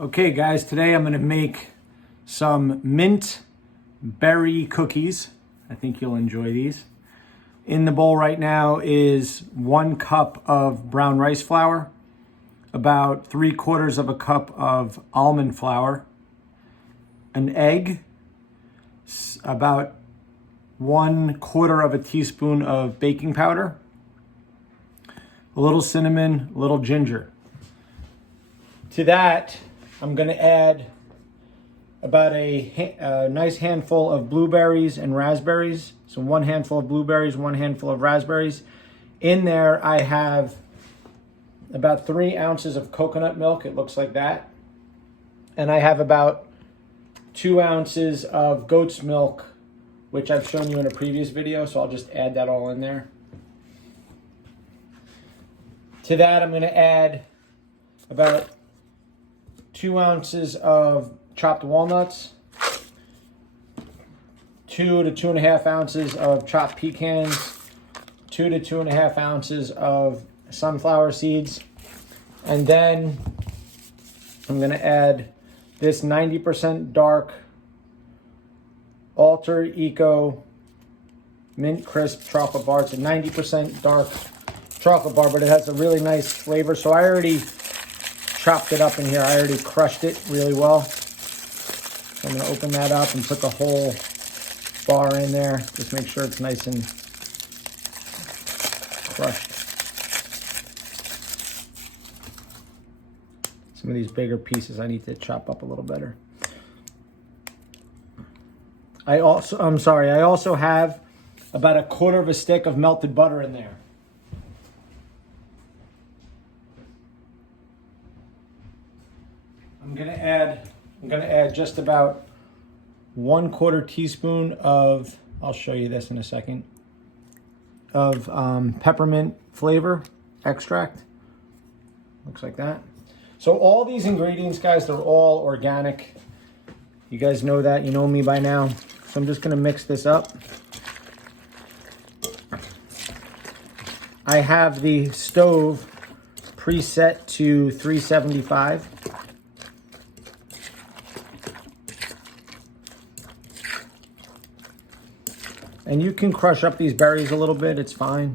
Okay guys, today I'm gonna make some mint berry cookies. I think you'll enjoy these. In the bowl right now is 1 cup of brown rice flour, about 3/4 of a cup of almond flour, an egg, about 1/4 of a teaspoon of baking powder, a little cinnamon, a little ginger. To that, I'm going to add about a nice handful of blueberries and raspberries. So 1 handful of blueberries, 1 handful of raspberries. In there, I have about 3 ounces of coconut milk. It looks like that. And I have about 2 ounces of goat's milk, which I've shown you in a previous video. So I'll just add that all in there. To that, I'm going to add about 2 ounces of chopped walnuts, 2 to 2.5 ounces of chopped pecans, 2 to 2.5 ounces of sunflower seeds, and then I'm going to add this 90% dark Alter Eco Mint Crisp chocolate bar. It's a 90% dark chocolate bar, but it has a really nice flavor. So I already chopped it up in here. I already crushed it really well. So I'm going to open that up and put the whole bar in there. Just make sure it's nice and crushed. Some of these bigger pieces I need to chop up a little better. I also have about 1/4 of a stick of melted butter in there. I'm gonna add just about 1/4 teaspoon of, I'll show you this in a second, of peppermint flavor extract. Looks like that. So all these ingredients, guys, they're all organic. You guys know that, you know me by now. So I'm just gonna mix this up. I have the stove preset to 375. And you can crush up these berries a little bit, it's fine.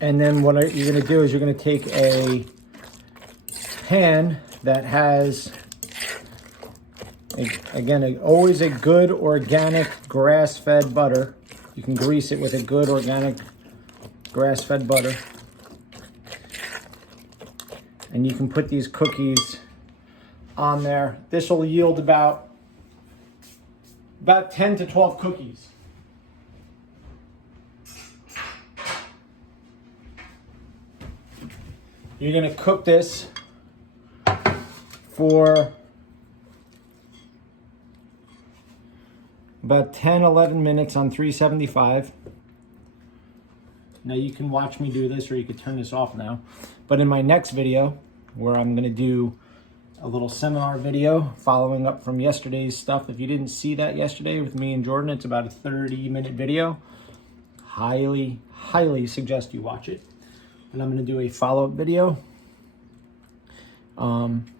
And then what you're gonna do is you're gonna take a pan that has, again, always a good organic grass-fed butter. You can grease it with a good organic grass-fed butter. And you can put these cookies on there. This will yield about 10 to 12 cookies. You're gonna cook this for about 10, 11 minutes on 375. Now you can watch me do this, or you could turn this off now. But in my next video, where I'm gonna do a little seminar video following up from yesterday's stuff. If you didn't see that yesterday with me and Jordan, it's about a 30-minute video. Highly, highly suggest you watch it. And I'm gonna do a follow-up video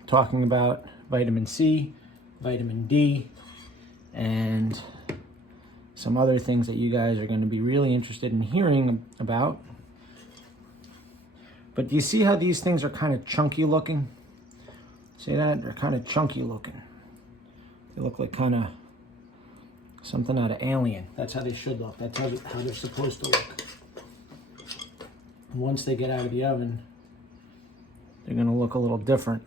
talking about vitamin C, vitamin D, and some other things that you guys are going to be really interested in hearing about. But do you see how these things are kind of chunky looking? See that? They're kind of chunky looking. They look like kind of something out of Alien. That's how they should look. That's how they're supposed to look. Once they get out of the oven, they're going to look a little different.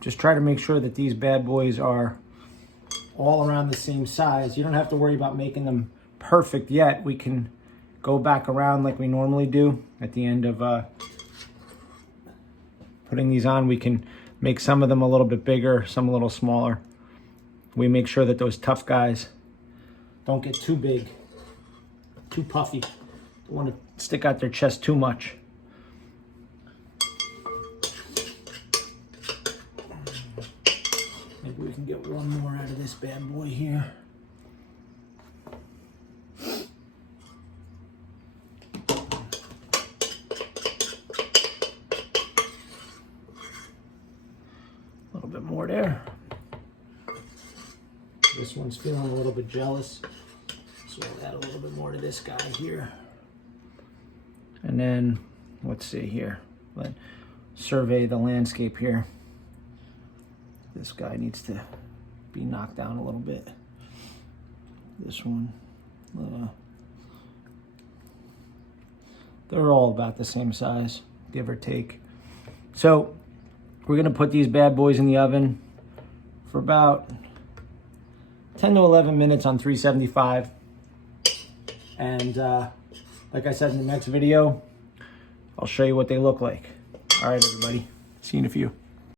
Just try to make sure that these bad boys are all around the same size. You don't have to worry about making them perfect yet. We can go back around like we normally do at the end of putting these on. We can make some of them a little bit bigger, some a little smaller. We make sure that those tough guys Don't get too big, too puffy. Don't want to stick out their chest too much. Maybe we can get one more out of this bad boy here. A little bit more there. This one's feeling a little bit jealous, so we'll add a little bit more to this guy here. And then, let's see here. Let's survey the landscape here. This guy needs to be knocked down a little bit. This one, they're all about the same size, give or take. So we're gonna put these bad boys in the oven for about 10 to 11 minutes on 375. And like I said, in the next video, I'll show you what they look like. All right, everybody, see you in a few.